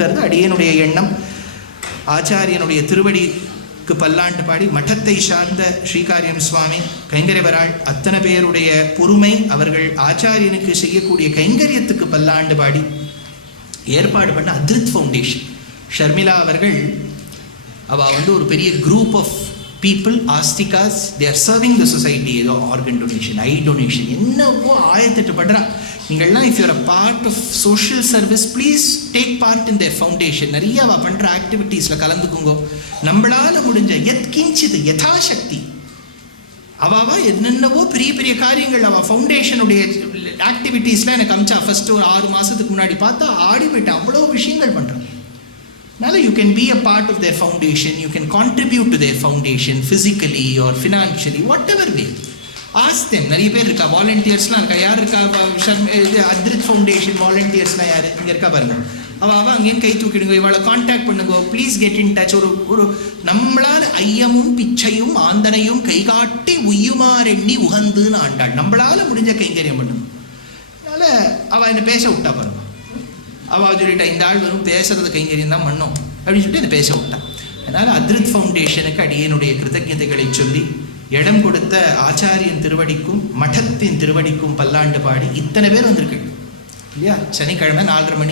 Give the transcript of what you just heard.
இருக்கணுங்கிறது அடியனுடைய எண்ணம். ஆச்சாரியனுடைய திருவடிக்கு பல்லாண்டு பாடி மட்டத்தை சார்ந்த ஸ்ரீகாரியம் சுவாமி கைங்கரியவராள் அத்தனை பேருடைய பொறுமை, அவர்கள் ஆச்சாரியனுக்கு செய்யக்கூடிய கைங்கரியத்துக்கு பல்லாண்டு பாடி ஏற்பாடு பண்ண அத்ரித் ஃபவுண்டேஷன். ஷர்மிளா அவர்கள் ஒரு பெரிய குரூப் ஆஃப் பீப்புள், ஆஸ்திகாஸ், they are serving the society. ஏதோ ஆர்கன் டொனேஷன், ஐ டொனேஷன், என்னவோ 1008 பண்ணுறா. நீங்கள்லாம் if you're a part of social service please take part in their foundation. நிறைய அவள் பண்ணுற ஆக்டிவிட்டீஸில் கலந்துக்குங்கோ. நம்மளால் முடிஞ்ச எத்கிஞ்சிது யதாசக்தி அவா என்னென்னவோ பெரிய பெரிய காரியங்கள் அவள் ஃபவுண்டேஷனுடைய ஆக்டிவிட்டீஸ்லாம் எனக்கு அமிச்சா. ஃபஸ்ட்டு ஒரு 6 மாதத்துக்கு முன்னாடி பார்த்தா ஆடி போயிட்டேன். அவ்வளோ விஷயங்கள் பண்ணுறேன். அதனால் you can be a part of their foundation, you can contribute to their foundation physically or financially, whatever way. Ask them. நிறைய பேர் இருக்கா, வாலண்டியர்ஸ்லாம் இருக்கா. யார் இருக்கா? அத்ரித் ஃபவுண்டேஷன் வாலண்டியர்ஸ்லாம் யார் இங்கே இருக்கா பாருங்க. அவள் அங்கேயும் கை தூக்கிடுங்க, இவளை கான்டாக்ட் பண்ணுங்க, ப்ளீஸ் கெட் இன் டச். ஒரு நம்மளால் ஐயமும் பிச்சையும் ஆந்தனையும் கைகாட்டி உய்யுமாரெண்ணி உகந்துன்னு ஆண்டாள். நம்மளால் முடிஞ்ச கைங்கரியம் பண்ணுங்க. அதனால் அவள் என்னை பேச விட்டா பாருங்க. அவள் சொல்லிட்டா, இந்த ஆள் வெறும் பேசுறது கைங்கரியம் தான் பண்ணோம் அப்படின்னு சொல்லிட்டு என்னை பேச விட்டான். அதனால் அத்ரித் ஃபவுண்டேஷனுக்கு அடியனுடைய கிருத்தஜதைகளை சொல்லி, இடம் கொடுத்த ஆச்சாரியன் திருவடிக்கும் மடத்தின் திருவடிக்கும் பல்லாண்டு பாடி. இத்தனை பேர் வந்திருக்கு இல்லையா? சனிக்கிழமை 4:30 மணி